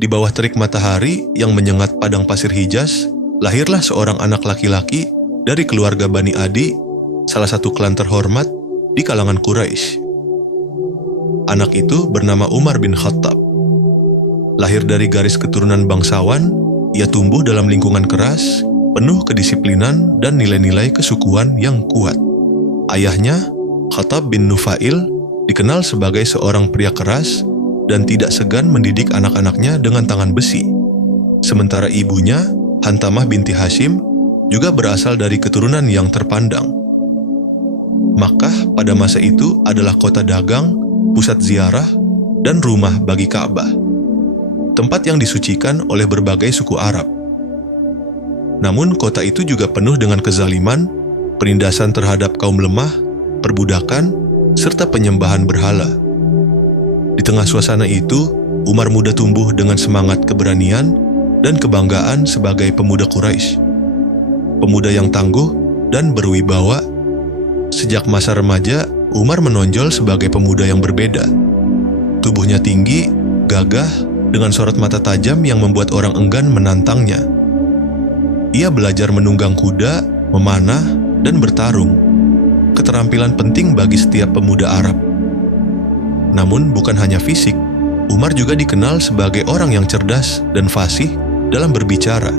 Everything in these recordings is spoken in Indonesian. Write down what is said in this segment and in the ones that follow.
Di bawah terik matahari yang menyengat padang pasir Hijaz, lahirlah seorang anak laki-laki dari keluarga Bani Adi, salah satu klan terhormat di kalangan Quraisy. Anak itu bernama Umar bin Khattab. Lahir dari garis keturunan bangsawan, ia tumbuh dalam lingkungan keras, penuh kedisiplinan dan nilai-nilai kesukuan yang kuat. Ayahnya, Khattab bin Nufail, dikenal sebagai seorang pria keras dan tidak segan mendidik anak-anaknya dengan tangan besi. Sementara ibunya, Hantamah binti Hashim, juga berasal dari keturunan yang terpandang. Makkah pada masa itu adalah kota dagang, pusat ziarah, dan rumah bagi Ka'bah, tempat yang disucikan oleh berbagai suku Arab. Namun kota itu juga penuh dengan kezaliman, penindasan terhadap kaum lemah, perbudakan, serta penyembahan berhala. Di tengah suasana itu, Umar muda tumbuh dengan semangat keberanian dan kebanggaan sebagai pemuda Quraisy. Pemuda yang tangguh dan berwibawa. Sejak masa remaja, Umar menonjol sebagai pemuda yang berbeda. Tubuhnya tinggi, gagah, dengan sorot mata tajam yang membuat orang enggan menantangnya. Ia belajar menunggang kuda, memanah, dan bertarung. Keterampilan penting bagi setiap pemuda Arab. Namun bukan hanya fisik, Umar juga dikenal sebagai orang yang cerdas dan fasih dalam berbicara.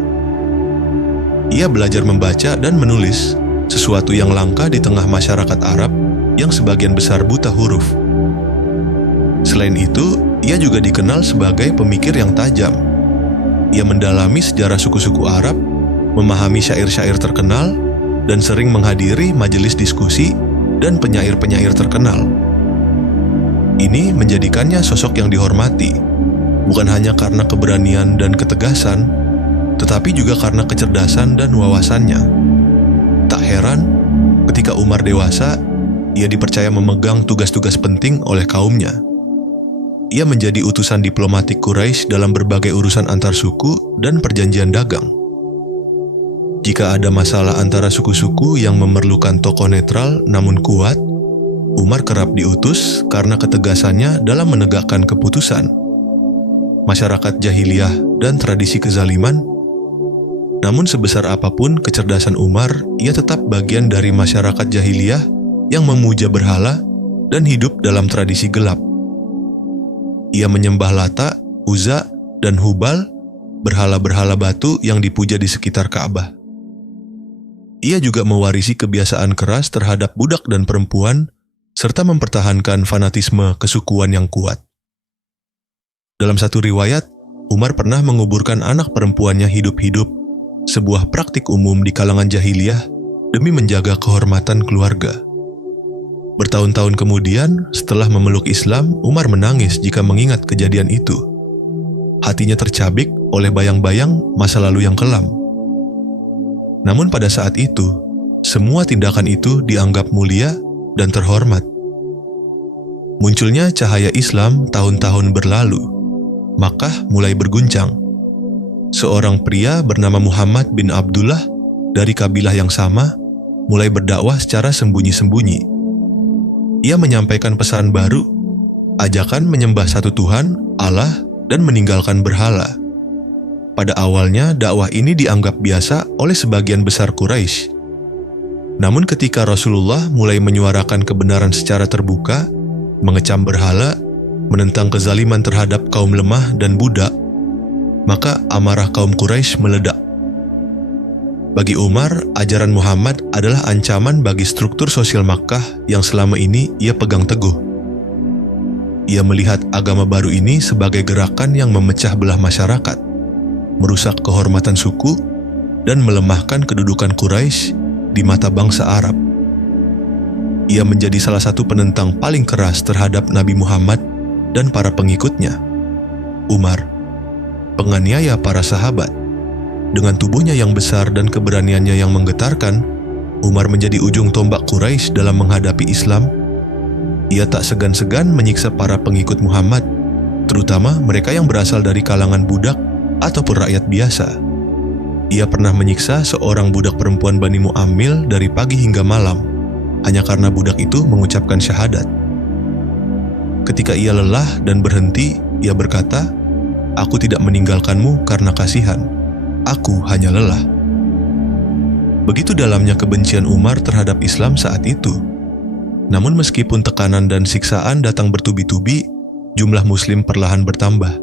Ia belajar membaca dan menulis, sesuatu yang langka di tengah masyarakat Arab yang sebagian besar buta huruf. Selain itu, ia juga dikenal sebagai pemikir yang tajam. Ia mendalami sejarah suku-suku Arab, memahami syair-syair terkenal, dan sering menghadiri majelis diskusi dan penyair-penyair terkenal. Ini menjadikannya sosok yang dihormati, bukan hanya karena keberanian dan ketegasan, tetapi juga karena kecerdasan dan wawasannya. Tak heran, ketika Umar dewasa, ia dipercaya memegang tugas-tugas penting oleh kaumnya. Ia menjadi utusan diplomatik Quraisy dalam berbagai urusan antar suku dan perjanjian dagang. Jika ada masalah antara suku-suku yang memerlukan tokoh netral namun kuat, Umar kerap diutus karena ketegasannya dalam menegakkan keputusan. Masyarakat jahiliyah dan tradisi kezaliman. Namun sebesar apapun kecerdasan Umar, ia tetap bagian dari masyarakat jahiliyah yang memuja berhala dan hidup dalam tradisi gelap. Ia menyembah Lata, Uzza, dan Hubal, berhala-berhala batu yang dipuja di sekitar Ka'bah. Ia juga mewarisi kebiasaan keras terhadap budak dan perempuan, serta mempertahankan fanatisme kesukuan yang kuat. Dalam satu riwayat, Umar pernah menguburkan anak perempuannya hidup-hidup, sebuah praktik umum di kalangan jahiliyah demi menjaga kehormatan keluarga. Bertahun-tahun kemudian, setelah memeluk Islam, Umar menangis jika mengingat kejadian itu. Hatinya tercabik oleh bayang-bayang masa lalu yang kelam. Namun pada saat itu, semua tindakan itu dianggap mulia dan terhormat. Munculnya cahaya Islam tahun-tahun berlalu, Makkah mulai berguncang. Seorang pria bernama Muhammad bin Abdullah dari kabilah yang sama mulai berdakwah secara sembunyi-sembunyi. Ia menyampaikan pesan baru, ajakan menyembah satu Tuhan, Allah, dan meninggalkan berhala. Pada awalnya dakwah ini dianggap biasa oleh sebagian besar Quraisy. Namun ketika Rasulullah mulai menyuarakan kebenaran secara terbuka, mengecam berhala, menentang kezaliman terhadap kaum lemah dan budak, maka amarah kaum Quraisy meledak. Bagi Umar, ajaran Muhammad adalah ancaman bagi struktur sosial Makkah yang selama ini ia pegang teguh. Ia melihat agama baru ini sebagai gerakan yang memecah belah masyarakat, merusak kehormatan suku, dan melemahkan kedudukan Quraisy di mata bangsa Arab. Ia menjadi salah satu penentang paling keras terhadap Nabi Muhammad dan para pengikutnya. Umar, penganiaya para sahabat. Dengan tubuhnya yang besar dan keberaniannya yang menggetarkan, Umar menjadi ujung tombak Quraisy dalam menghadapi Islam. Ia tak segan-segan menyiksa para pengikut Muhammad, terutama mereka yang berasal dari kalangan budak ataupun rakyat biasa. Ia pernah menyiksa seorang budak perempuan Bani Mu'ammil dari pagi hingga malam, hanya karena budak itu mengucapkan syahadat. Ketika ia lelah dan berhenti, ia berkata, Aku tidak meninggalkanmu karena kasihan. Aku hanya lelah." Begitu dalamnya kebencian Umar terhadap Islam saat itu. Namun meskipun tekanan dan siksaan datang bertubi-tubi, jumlah Muslim perlahan bertambah.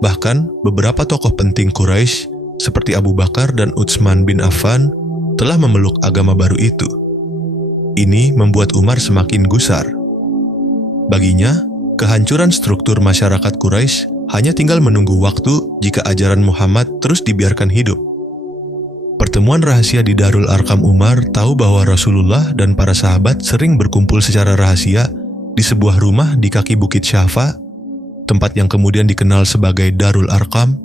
Bahkan beberapa tokoh penting Quraisy seperti Abu Bakar dan Utsman bin Affan telah memeluk agama baru itu. Ini membuat Umar semakin gusar. Baginya, kehancuran struktur masyarakat Quraisy hanya tinggal menunggu waktu jika ajaran Muhammad terus dibiarkan hidup. Pertemuan rahasia di Darul Arqam. Umar tahu bahwa Rasulullah dan para sahabat sering berkumpul secara rahasia di sebuah rumah di kaki Bukit Syafa, tempat yang kemudian dikenal sebagai Darul Arqam.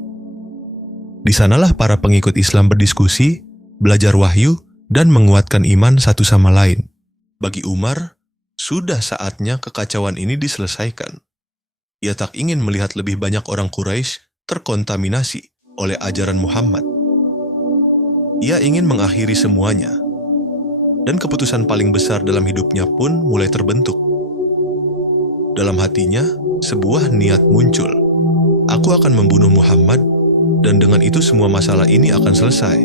Di sanalah para pengikut Islam berdiskusi, belajar wahyu, dan menguatkan iman satu sama lain. Bagi Umar, sudah saatnya kekacauan ini diselesaikan. Ia tak ingin melihat lebih banyak orang Quraisy terkontaminasi oleh ajaran Muhammad. Ia ingin mengakhiri semuanya, dan keputusan paling besar dalam hidupnya pun mulai terbentuk. Dalam hatinya, sebuah niat muncul. Aku akan membunuh Muhammad, dan dengan itu semua masalah ini akan selesai.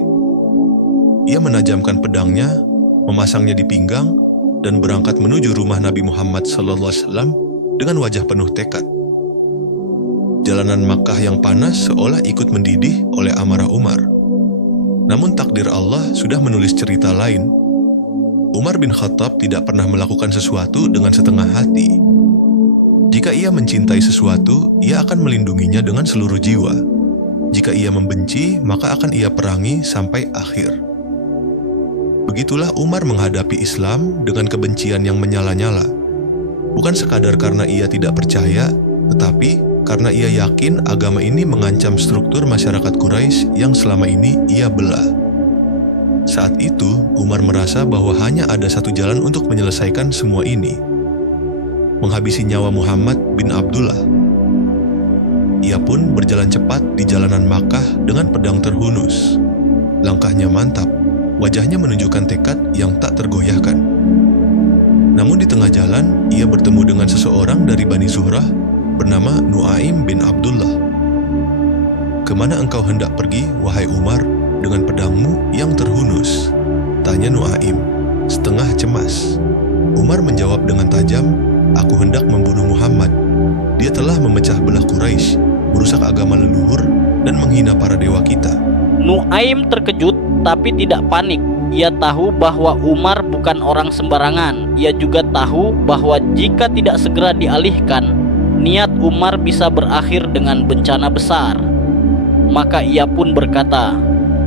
Ia menajamkan pedangnya, memasangnya di pinggang, dan berangkat menuju rumah Nabi Muhammad SAW dengan wajah penuh tekad. Jalanan Makkah yang panas seolah ikut mendidih oleh amarah Umar. Namun takdir Allah sudah menulis cerita lain. Umar bin Khattab tidak pernah melakukan sesuatu dengan setengah hati. Jika ia mencintai sesuatu, ia akan melindunginya dengan seluruh jiwa. Jika ia membenci, maka akan ia perangi sampai akhir. Begitulah Umar menghadapi Islam dengan kebencian yang menyala-nyala. Bukan sekadar karena ia tidak percaya, tetapi karena ia yakin agama ini mengancam struktur masyarakat Quraisy yang selama ini ia belah. Saat itu, Umar merasa bahwa hanya ada satu jalan untuk menyelesaikan semua ini: menghabisi nyawa Muhammad bin Abdullah. Ia pun berjalan cepat di jalanan Makkah dengan pedang terhunus. Langkahnya mantap, wajahnya menunjukkan tekad yang tak tergoyahkan. Namun di tengah jalan, ia bertemu dengan seseorang dari Bani Zuhrah bernama Nuaim bin Abdullah. "Kemana engkau hendak pergi, wahai Umar, dengan pedangmu yang terhunus?" tanya Nuaim, setengah cemas. Umar menjawab dengan tajam, "Aku hendak membunuh Muhammad. Dia telah memecah belah Quraisy, merusak agama leluhur, dan menghina para dewa kita." Nuaim terkejut tapi tidak panik. Ia tahu bahwa Umar bukan orang sembarangan. Ia juga tahu bahwa jika tidak segera dialihkan, niat Umar bisa berakhir dengan bencana besar. Maka ia pun berkata,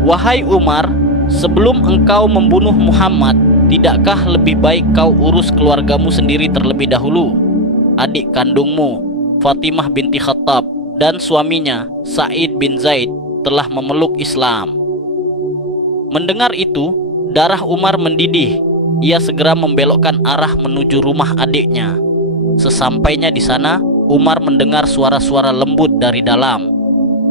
"Wahai Umar, sebelum engkau membunuh Muhammad, tidakkah lebih baik kau urus keluargamu sendiri terlebih dahulu? Adik kandungmu, Fatimah binti Khattab, dan suaminya, Sa'id bin Zaid, telah memeluk Islam." Mendengar itu, darah Umar mendidih. Ia segera membelokkan arah menuju rumah adiknya. Sesampainya di sana, Umar mendengar suara-suara lembut dari dalam.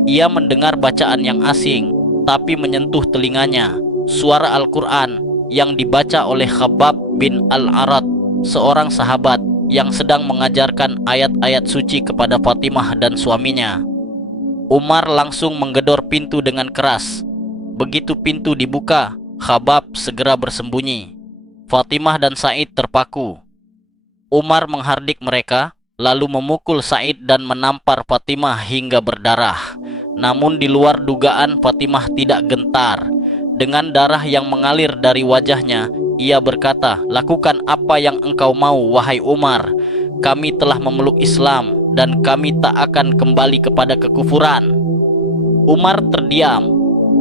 Ia mendengar bacaan yang asing, tapi menyentuh telinganya. Suara Al-Quran yang dibaca oleh Khabbab bin Al-Arat, seorang sahabat yang sedang mengajarkan ayat-ayat suci kepada Fatimah dan suaminya. Umar langsung menggedor pintu dengan keras. Begitu pintu dibuka, Khabbab segera bersembunyi. Fatimah dan Sa'id terpaku. Umar menghardik mereka, lalu memukul Sa'id dan menampar Fatimah hingga berdarah. Namun di luar dugaan, Fatimah tidak gentar. Dengan darah yang mengalir dari wajahnya, ia berkata, "Lakukan apa yang engkau mau, wahai Umar. Kami telah memeluk Islam dan kami tak akan kembali kepada kekufuran." Umar terdiam.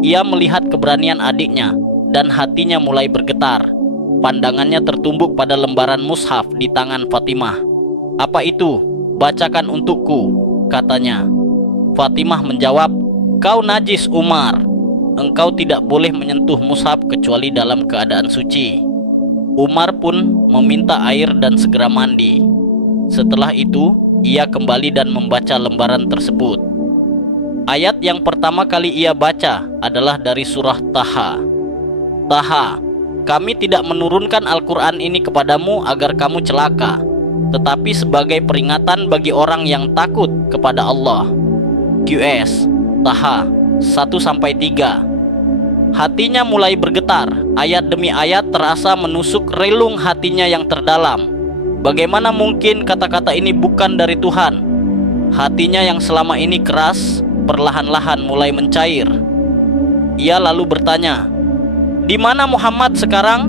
Ia melihat keberanian adiknya dan hatinya mulai bergetar. Pandangannya tertumbuk pada lembaran mushaf di tangan Fatimah. "Apa itu? Bacakan untukku," katanya. Fatimah menjawab, "Kau najis, Umar. Engkau tidak boleh menyentuh mushaf kecuali dalam keadaan suci." Umar pun meminta air dan segera mandi. Setelah itu, ia kembali dan membaca lembaran tersebut. Ayat yang pertama kali ia baca adalah dari surah Taha. "Taha, kami tidak menurunkan Al-Quran ini kepadamu agar kamu celaka, tetapi sebagai peringatan bagi orang yang takut kepada Allah. QS Taha 1-3. Hatinya mulai bergetar, ayat demi ayat terasa menusuk relung hatinya yang terdalam. Bagaimana mungkin kata-kata ini bukan dari Tuhan? Hatinya yang selama ini keras, perlahan-lahan mulai mencair. Ia lalu bertanya, "Di mana Muhammad sekarang?"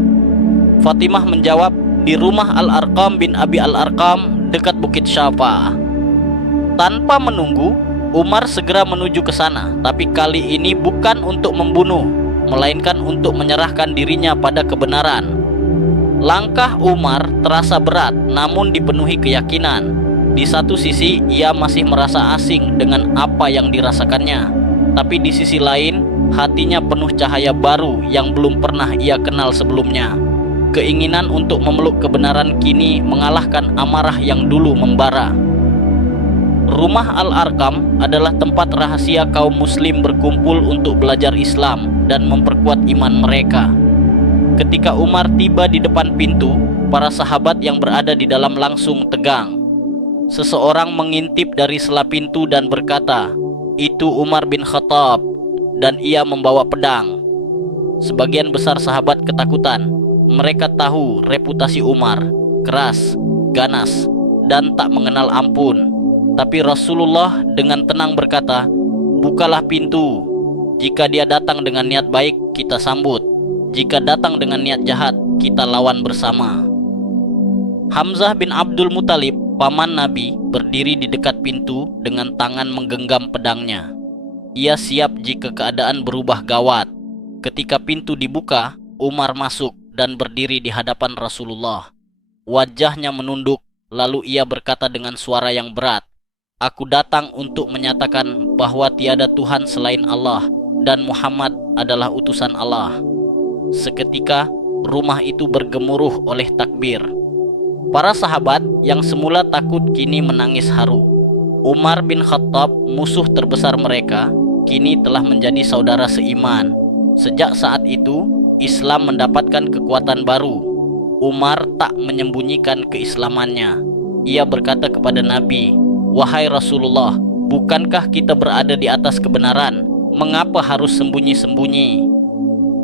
Fatimah menjawab, "Di rumah Al-Arqam bin Abi Al-Arqam dekat Bukit Syafa." Tanpa menunggu, Umar segera menuju ke sana, tapi kali ini bukan untuk membunuh, melainkan untuk menyerahkan dirinya pada kebenaran. Langkah Umar terasa berat, namun dipenuhi keyakinan. Di satu sisi, ia masih merasa asing dengan apa yang dirasakannya, tapi di sisi lain, hatinya penuh cahaya baru yang belum pernah ia kenal sebelumnya. Keinginan untuk memeluk kebenaran kini mengalahkan amarah yang dulu membara. Rumah Al-Arqam adalah tempat rahasia kaum muslim berkumpul untuk belajar Islam dan memperkuat iman mereka. Ketika Umar tiba di depan pintu, para sahabat yang berada di dalam langsung tegang. Seseorang mengintip dari sela pintu dan berkata, "Itu Umar bin Khattab, dan ia membawa pedang." Sebagian besar sahabat ketakutan. Mereka tahu reputasi Umar, keras, ganas, dan tak mengenal ampun. Tapi Rasulullah dengan tenang berkata, "Bukalah pintu. Jika dia datang dengan niat baik, kita sambut. Jika datang dengan niat jahat, kita lawan bersama." Hamzah bin Abdul Muthalib, paman Nabi, berdiri di dekat pintu dengan tangan menggenggam pedangnya. Ia siap jika keadaan berubah gawat. Ketika pintu dibuka, Umar masuk dan berdiri di hadapan Rasulullah. Wajahnya menunduk, lalu ia berkata dengan suara yang berat, "Aku datang untuk menyatakan bahwa tiada Tuhan selain Allah dan Muhammad adalah utusan Allah." Seketika rumah itu bergemuruh oleh takbir. Para sahabat yang semula takut kini menangis haru. Umar bin Khattab, musuh terbesar mereka, kini telah menjadi saudara seiman. Sejak saat itu, Islam mendapatkan kekuatan baru. Umar tak menyembunyikan keislamannya. Ia berkata kepada Nabi, "Wahai Rasulullah, bukankah kita berada di atas kebenaran? Mengapa harus sembunyi-sembunyi?"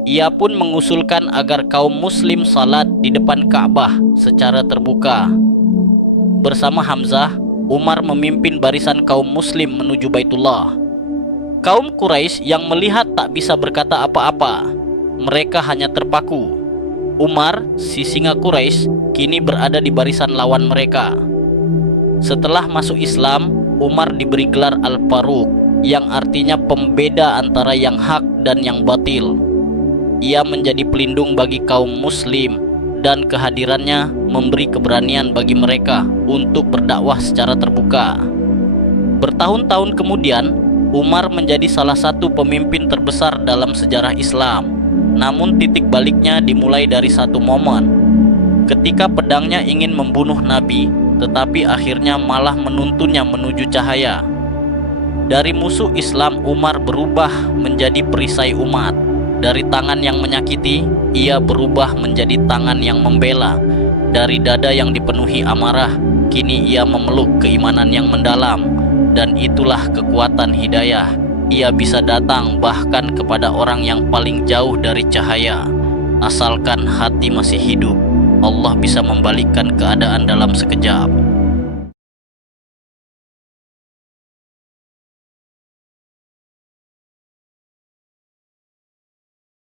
Ia pun mengusulkan agar kaum muslim salat di depan Ka'bah secara terbuka. Bersama Hamzah, Umar memimpin barisan kaum muslim menuju Baitullah. Kaum Quraisy yang melihat tak bisa berkata apa-apa. Mereka hanya terpaku. Umar, si singa Quraisy, kini berada di barisan lawan mereka. Setelah masuk Islam, Umar diberi gelar Al-Faruq, yang artinya pembeda antara yang hak dan yang batil. Ia menjadi pelindung bagi kaum muslim, dan kehadirannya memberi keberanian bagi mereka untuk berdakwah secara terbuka. Bertahun-tahun kemudian, Umar menjadi salah satu pemimpin terbesar dalam sejarah Islam. Namun titik baliknya dimulai dari satu momen, ketika pedangnya ingin membunuh Nabi, tetapi akhirnya malah menuntunnya menuju cahaya. Dari musuh Islam, Umar berubah menjadi perisai umat. Dari tangan yang menyakiti, ia berubah menjadi tangan yang membela. Dari dada yang dipenuhi amarah, kini ia memeluk keimanan yang mendalam. Dan itulah kekuatan hidayah. Ia bisa datang bahkan kepada orang yang paling jauh dari cahaya. Asalkan hati masih hidup, Allah bisa membalikkan keadaan dalam sekejap.